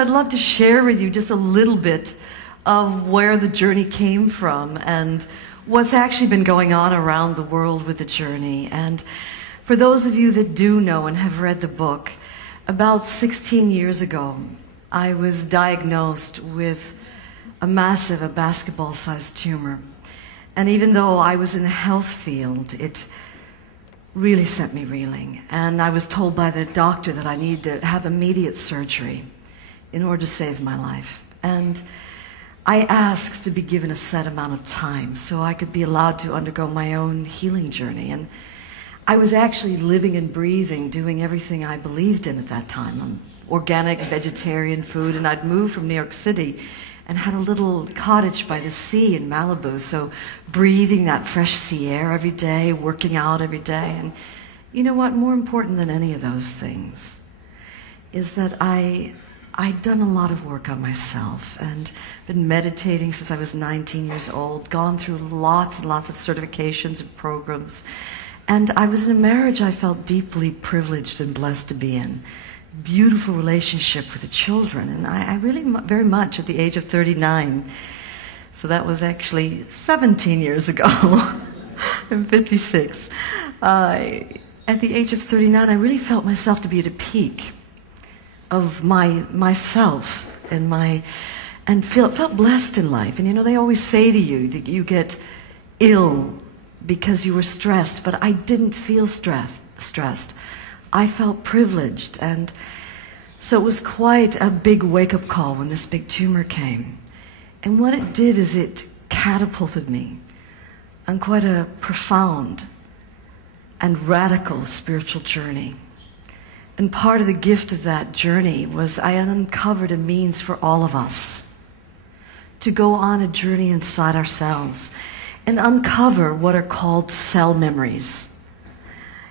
I'd love to share with you just a little bit of where the journey came from and what's actually been going on around the world with the journey. And for those of you that do know and have read the book, about 16 years ago, I was diagnosed with a basketball-sized tumor. And even though I was in the health field, it really sent me reeling. And I was told by the doctor that I needed to have immediate surgery in order to save my life. And I asked to be given a set amount of time so I could be allowed to undergo my own healing journey. And I was actually living and breathing, doing everything I believed in at that time. Organic, vegetarian food, and I'd moved from New York City and had a little cottage by the sea in Malibu, so breathing that fresh sea air every day, working out every day. And you know what, more important than any of those things is that I'd done a lot of work on myself and been meditating since I was 19 years old, gone through lots and lots of certifications and programs. And I was in a marriage I felt deeply privileged and blessed to be in. Beautiful relationship with the children. And I really very much at the age of 39, so that was actually 17 years ago. I'm 56. At the age of 39, I really felt myself to be at a peak of myself and felt blessed in life. And you know, they always say to you that you get ill because you were stressed, but I didn't feel stressed. I felt privileged, and so it was quite a big wake-up call when this big tumor came. And what it did is it catapulted me on quite a profound and radical spiritual journey. And part of the gift of that journey was I uncovered a means for all of us to go on a journey inside ourselves and uncover what are called cell memories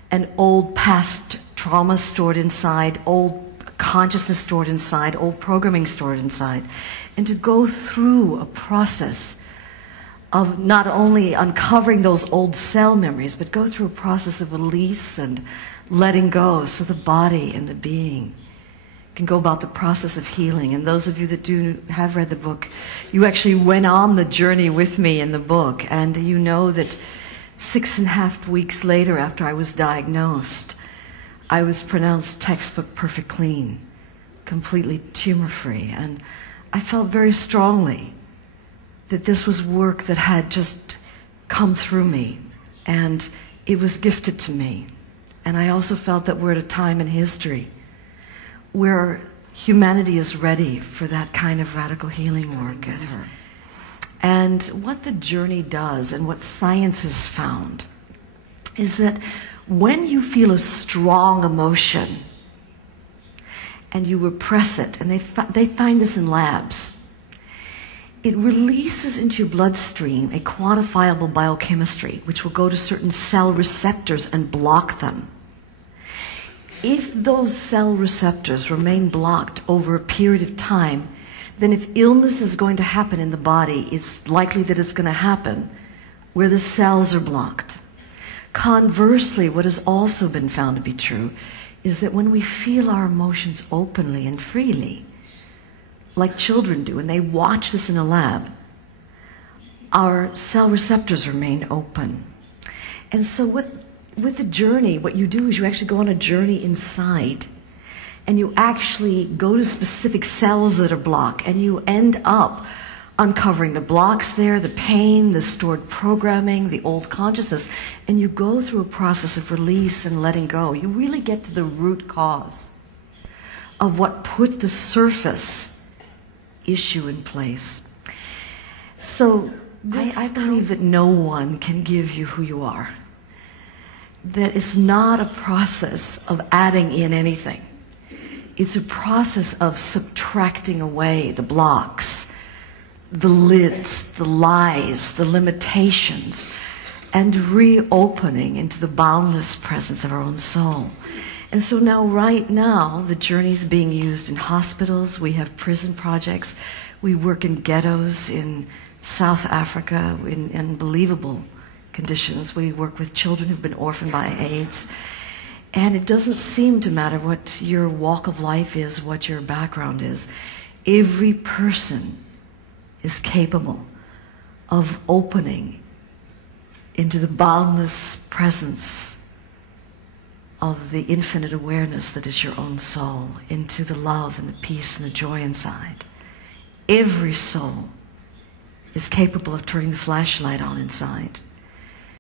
and old past trauma stored inside, old consciousness stored inside, old programming stored inside, and to go through a process of not only uncovering those old cell memories, but go through a process of release and letting go so the body and the being can go about the process of healing. And those of you that have read the book, you actually went on the journey with me in the book, and you know that 6.5 weeks later after I was diagnosed, I was pronounced textbook perfect clean, completely tumor-free. And I felt very strongly that this was work that had just come through me, and it was gifted to me. And I also felt that we're at a time in history where humanity is ready for that kind of radical healing work. And what the journey does, and what science has found, is that when you feel a strong emotion and you repress it, and they find this in labs, it releases into your bloodstream a quantifiable biochemistry which will go to certain cell receptors and block them. If those cell receptors remain blocked over a period of time, then if illness is going to happen in the body, it's likely that it's going to happen where the cells are blocked. Conversely, what has also been found to be true is that when we feel our emotions openly and freely, like children do, and they watch this in a lab, our cell receptors remain open. And so with the journey, what you do is you actually go on a journey inside, and you actually go to specific cells that are blocked, and you end up uncovering the blocks there, the pain, the stored programming, the old consciousness, and you go through a process of release and letting go. You really get to the root cause of what put the surface issue in place. So I believe that no one can give you who you are. That it's not a process of adding in anything. It's a process of subtracting away the blocks, the lids, the lies, the limitations, and reopening into the boundless presence of our own soul. And so now, right now, the journey is being used in hospitals. We have prison projects. We work in ghettos in South Africa in unbelievable conditions. We work with children who've been orphaned by AIDS. And it doesn't seem to matter what your walk of life is, what your background is. Every person is capable of opening into the boundless presence of the infinite awareness that is your own soul, into the love and the peace and the joy inside. Every soul is capable of turning the flashlight on inside.